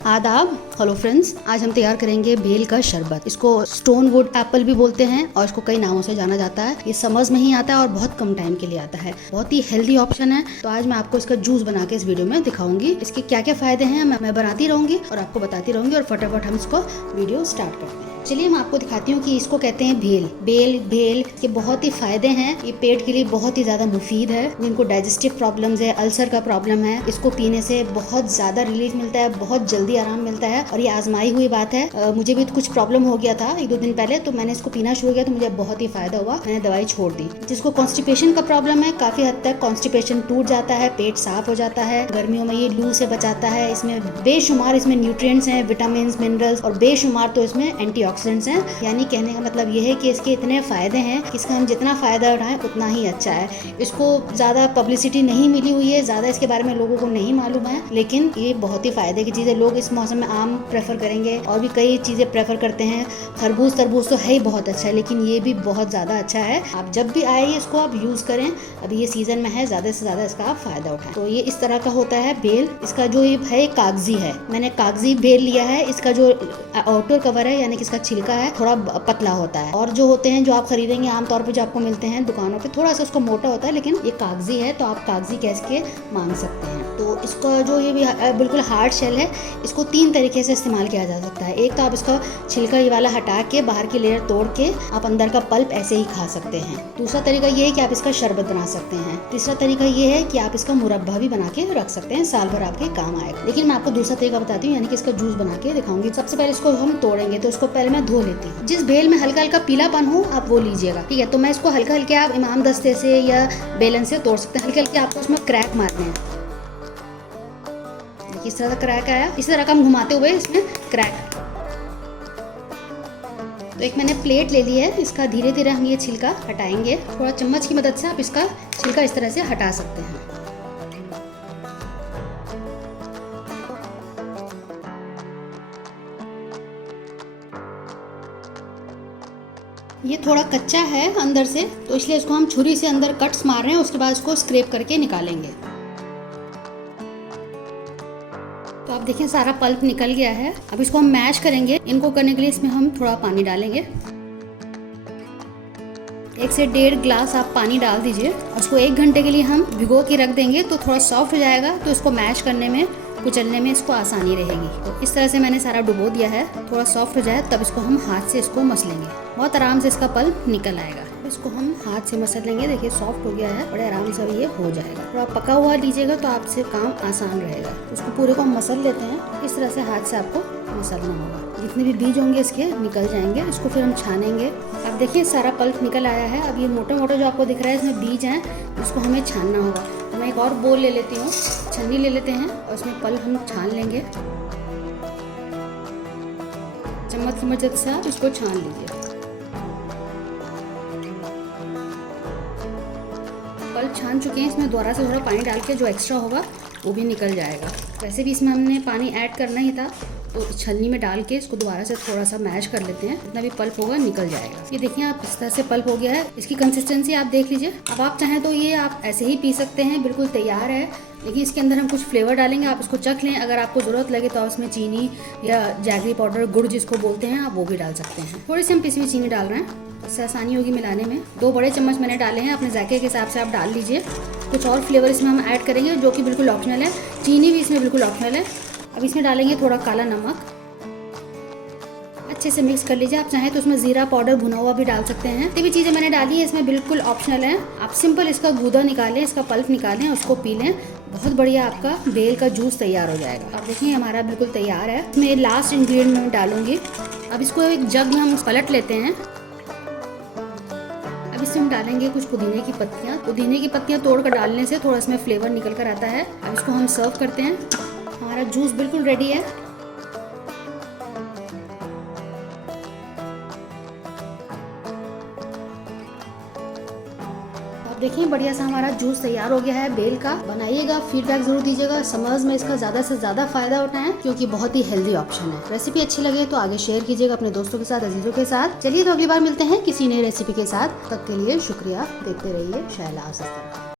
आदाब। Hello friends, आज हम तैयार करेंगे बेल का शरबत। इसको स्टोन वुड एप्पल भी बोलते हैं और इसको कई नामों से जाना जाता है। ये समझ में ही आता है और बहुत कम टाइम के लिए आता है। बहुत ही हेल्दी ऑप्शन है। तो आज मैं आपको इसका जूस बना के इस वीडियो में दिखाऊंगी। इसके क्या क्या फायदे हैं मैं बनाती रहूंगी और आपको बताती रहूंगी और फटाफट हम इसको वीडियो स्टार्ट करते हैं। चलिए मैं आपको दिखाती हूँ कि इसको कहते हैं भेल के बहुत ही फायदे हैं। ये पेट के लिए बहुत ही ज्यादा मुफीद है। जिनको डाइजेस्टिव प्रॉब्लम्स है, अल्सर का प्रॉब्लम है, इसको पीने से बहुत ज्यादा रिलीफ मिलता है, बहुत जल्दी आराम मिलता है। और ये आजमाई हुई बात है। मुझे भी कुछ प्रॉब्लम हो गया था 1-2 दिन पहले, तो मैंने इसको पीना शुरू किया तो मुझे बहुत ही फायदा हुआ। मैंने दवाई छोड़ दी। जिसको कॉन्स्टिपेशन का प्रॉब्लम है, काफी हद तक कॉन्स्टिपेशन टूट जाता है, पेट साफ हो जाता है। गर्मियों में ये लू से बचाता है। इसमें बेशुमार इसमें न्यूट्रिएंट्स हैं, विटामिन, मिनरल्स और बेशुमार तो इसमें एंटीऑक्सीडेंट्स हैं। यानी कहने का मतलब ये है कि इसके इतने फायदे हैं कि इसका हम जितना फायदा उठाएं उतना ही अच्छा है। इसको ज्यादा पब्लिसिटी नहीं मिली हुई है, ज्यादा इसके बारे में लोगों को नहीं मालूम है, लेकिन ये बहुत ही फायदे की चीज है। लोग इस मौसम में आम प्रेफर करेंगे और भी कई चीजें प्रेफर करते हैं। खरबूज तरबूज तो है ही बहुत अच्छा है, लेकिन ये भी बहुत ज्यादा अच्छा है। आप जब भी आए इसको आप यूज करें। अभी ये सीजन में है, ज्यादा से ज्यादा इसका आप फायदा उठाएं। तो ये इस तरह का होता है बेल। इसका जो ये है कागजी है, मैंने कागजी बेल लिया है। इसका जो आउटर कवर है यानी कि इसका छिलका है थोड़ा पतला होता है, और जो होते हैं जो आप खरीदेंगे आमतौर पे जो आपको मिलते हैं दुकानों पे थोड़ा सा उसका मोटा होता है, लेकिन ये कागजी है तो आप कागजी कह के मांग सकते हैं। तो इसका जो ये भी बिल्कुल हार्ड शेल है, इसको 3 तरीके से इस्तेमाल किया जा सकता है। एक तो आप इसका छिलका ये वाला हटा के बाहर की लेयर तोड़ के आप अंदर का पल्प ऐसे ही खा सकते हैं। दूसरा तरीका ये है कि आप इसका शरबत बना सकते हैं। तीसरा तरीका ये है कि आप इसका मुरब्बा भी बना के रख सकते हैं, साल भर आपके काम आएगा। लेकिन मैं आपको दूसरा तरीका बताती हूँ, यानी कि इसका जूस बना के दिखाऊंगी। सबसे पहले इसको हम तोड़ेंगे, तो इसको पहले मैं धो लेती हूँ। जिस बेल में हल्का हल्का पीलापन हो आप वो लीजिएगा, ठीक है। तो मैं इसको हल्का हल्के आप इमाम दस्ते से या बेलन से तोड़ सकते हैं। हल्के हल्के आपको उसमें क्रैक मारने हैं। इस तरह का क्रैक आया, इस तरह का हम घुमाते हुए इसमें क्रैक। तो एक मैंने प्लेट ले ली है, इसका धीरे धीरे हम ये छिलका हटाएंगे। थोड़ा चम्मच की मदद से आप इसका छिलका इस तरह से हटा सकते हैं। ये थोड़ा कच्चा है अंदर से, तो इसलिए इसको हम छुरी से अंदर कट्स मार रहे हैं। उसके बाद इसको स्क्रैप करके निकालेंगे। तो आप देखें सारा पल्प निकल गया है। अब इसको हम मैश करेंगे। इनको करने के लिए इसमें हम थोड़ा पानी डालेंगे। 1 से 1.5 गिलास आप पानी डाल दीजिए। इसको 1 घंटे के लिए हम भिगो के रख देंगे, तो थोड़ा सॉफ्ट हो जाएगा। तो इसको मैश करने में, कुचलने में इसको आसानी रहेगी। तो इस तरह से मैंने सारा डुबो दिया है। थोड़ा सॉफ्ट हो जाए तब इसको हम हाथ से इसको मसलेंगे। बहुत आराम से इसका पल्प निकल आएगा। इसको हम हाथ से मसल लेंगे। देखिए सॉफ्ट हो गया है, बड़े आराम से ये हो जाएगा। थोड़ा पका हुआ लीजिएगा तो आपसे काम आसान रहेगा। उसको पूरे को हम मसल लेते हैं। इस तरह से हाथ से आपको मसलना होगा। जितने भी बीज होंगे इसके निकल जाएंगे। इसको फिर हम छानेंगे। अब देखिए सारा पल्प निकल आया है। अब ये मोटे मोटे जो आपको दिख रहा है इसमें बीज हैं, उसको हमें छानना होगा। तो मैं एक और बोल ले लेती हूँ, छन्नी ले लेते हैं और उसमें पल्प हम छान लेंगे। चम्मच की मदद से आप इसको छान लीजिए। पल्प छान चुके हैं। इसमें दोबारा से थोड़ा पानी डाल के जो एक्स्ट्रा होगा वो भी निकल जाएगा। वैसे भी इसमें हमने पानी ऐड करना ही था, तो छलनी में डाल के इसको दोबारा से थोड़ा सा मैश कर लेते हैं। जितना भी पल्प होगा निकल जाएगा। ये देखिए आप इस तरह से पल्प हो गया है। इसकी कंसिस्टेंसी आप देख लीजिए। अब आप चाहें तो ये आप ऐसे ही पी सकते हैं, बिल्कुल तैयार है। लेकिन इसके अंदर हम कुछ फ्लेवर डालेंगे, आप इसको चख लें। अगर आपको ज़रूरत लगे तो आप इसमें चीनी या जैगरी पाउडर, गुड़ जिसको बोलते हैं, आप वो भी डाल सकते हैं। थोड़ी सी हम पिसी हुई चीनी डाल रहे हैं, इससे आसानी होगी मिलाने में। 2 बड़े चम्मच मैंने डाले हैं, अपने जायके के हिसाब से आप डाल लीजिए। कुछ और फ्लेवर इसमें हम ऐड करेंगे जो कि बिल्कुल ऑप्शनल है। चीनी भी इसमें बिल्कुल ऑप्शनल है। अब इसमें डालेंगे थोड़ा काला नमक। अच्छे से मिक्स कर लीजिए। आप चाहें तो उसमें जीरा पाउडर भुना हुआ भी डाल सकते हैं। ये भी चीज़ें मैंने डाली है, इसमें बिल्कुल ऑप्शनल है। आप सिंपल इसका गूदा निकालें, इसका पल्प निकालें, उसको पी लें। बहुत बढ़िया आपका बेल का जूस तैयार हो जाएगा। अब देखिए हमारा बिल्कुल तैयार है। इसमें लास्ट इंग्रेडिएंट मैं डालूंगी। अब इसको एक जग में हम पलट लेते हैं। अब इसमें हम डालेंगे कुछ पुदीने की पत्तियाँ। पुदीने की पत्तियाँ तोड़ कर डालने से थोड़ा इसमें फ्लेवर निकल कर आता है। अब इसको हम सर्व करते हैं। हमारा जूस बिल्कुल रेडी है। देखिए बढ़िया सा हमारा जूस तैयार हो गया है बेल का। बनाइएगा, फीडबैक जरूर दीजिएगा। समर्स में इसका ज्यादा से ज्यादा फायदा उठाएं, क्योंकि बहुत ही हेल्दी ऑप्शन है। रेसिपी अच्छी लगे तो आगे शेयर कीजिएगा अपने दोस्तों के साथ, अजीजों के साथ। चलिए तो अगली बार मिलते हैं किसी नई रेसिपी के साथ। तब तक के लिए शुक्रिया। देखते रहिए शैला।